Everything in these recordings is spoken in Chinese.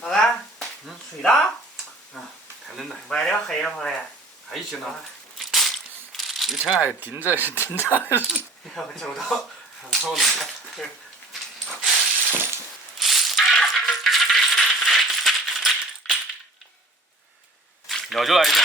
老三，睡了？啊，太冷了，晚点黑了回来。还行了。一天还盯着，我瞅到，走了。料酒来一个。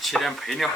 切点配料。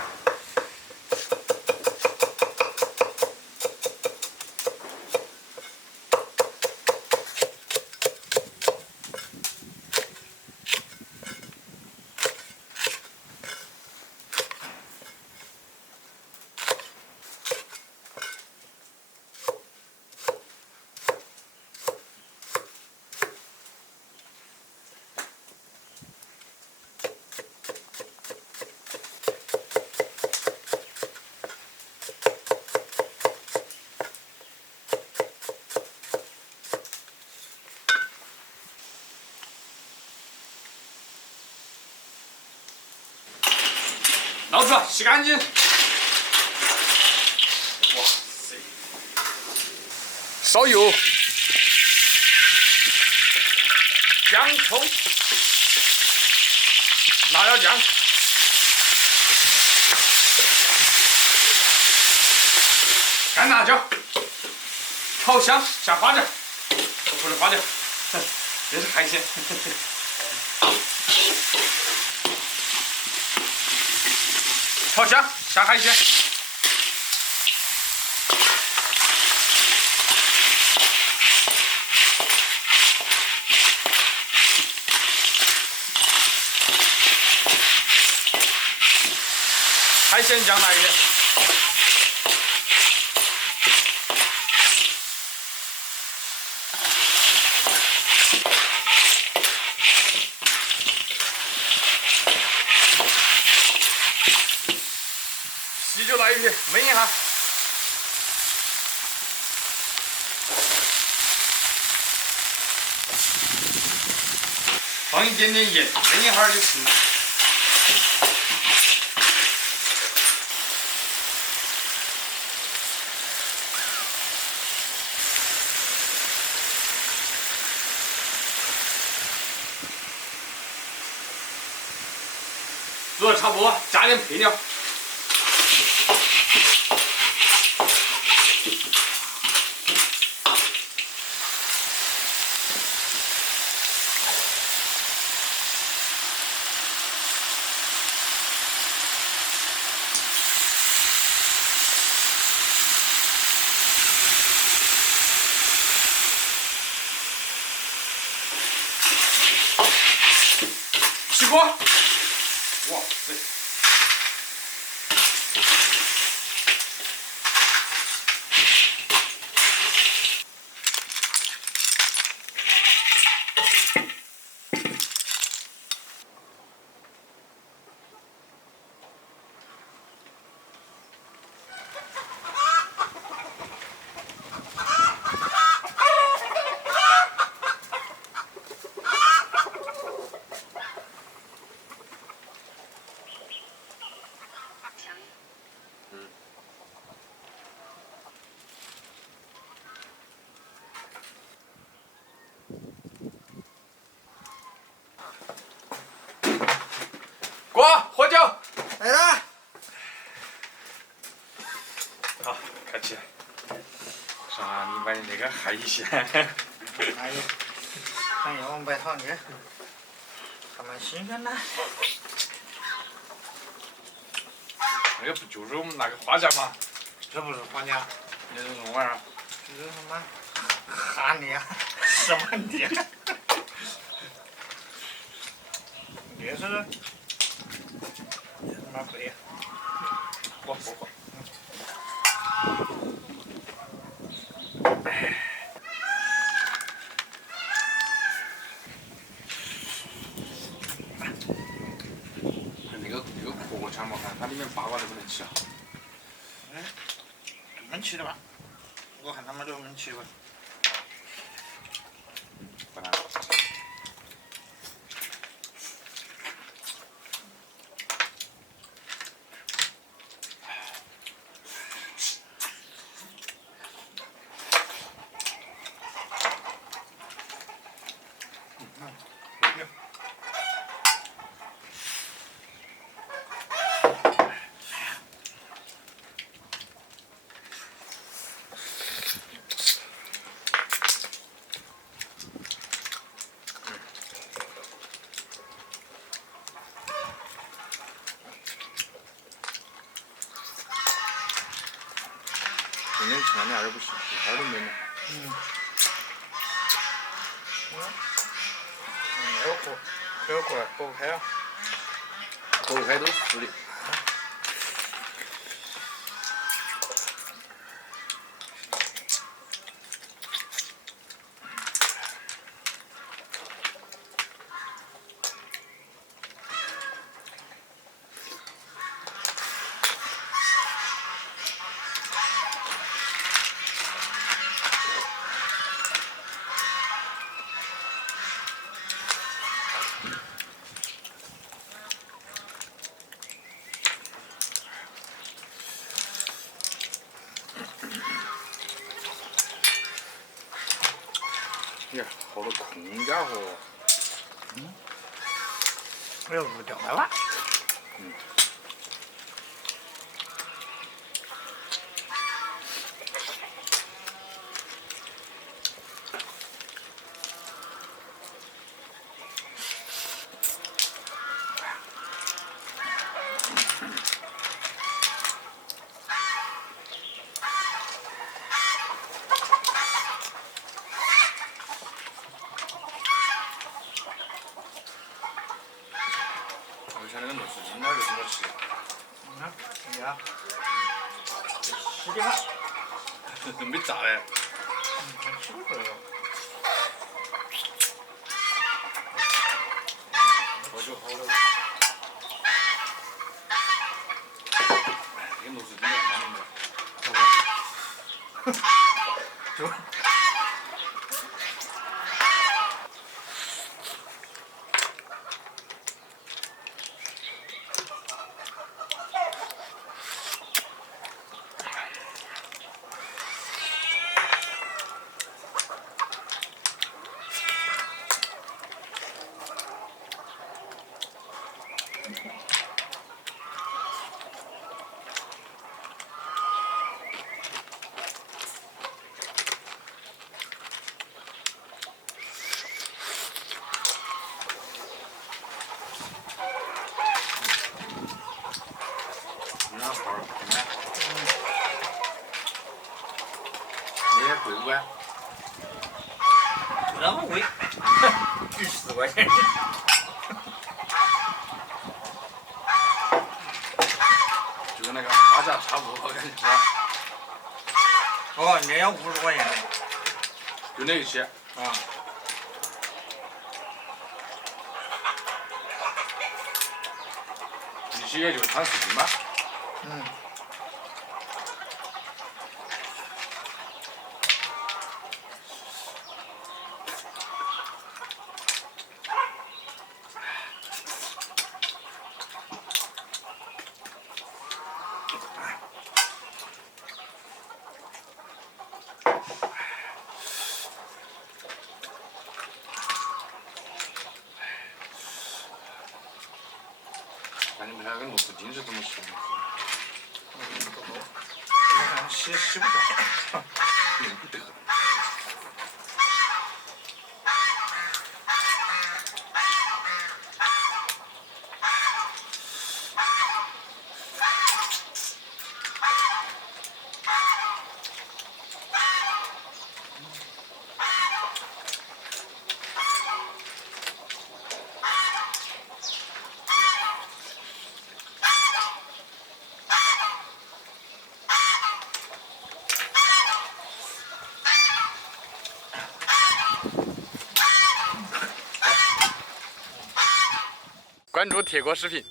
捞出来，洗干净。哇塞！烧油、姜、葱、辣椒酱、干辣椒，调香，下花椒，不是花椒，这是海鲜。调香，下海鲜。海鲜酱来一点。喜酒来一瓶，焖一下。放一点点盐，焖一会儿就行了。煮的差不多，加点配料。起锅！哇塞！锅，喝酒。来了。好，开起。啥？你买的那个海鲜？哎呦，看见我们摆汤的，还蛮新鲜的。那个不就是我们那个花甲吗？这不是花甲，那是什么玩意儿？这是什么？蛤蜊啊？什么蜊？这是什么鬼？嚯！那个壳强嘛，看它里面八卦能不能吃啊？哎，焖起的吧？我看他们都焖起吧。不然。吃那点儿不行，一点儿都没呢。这个锅，这个锅剥不开啊。剥不开都是湿的。呀，好多空家伙。哎呦，不掉了。我想那个螺丝筋那儿就怎么吃？呀，湿的很。没炸嘞。吃不出来了。好久好了。这个螺丝筋要慢点的。走。那好儿，你也贵不贵？那么贵，就10块钱。就跟那个花甲差不多，我感觉是吧？哦，人家要50块钱。就那一期。啊。一期也就30斤吧。看你们那个螺丝筋是怎么吃的？洗不掉。弄不得。关注铁锅视频。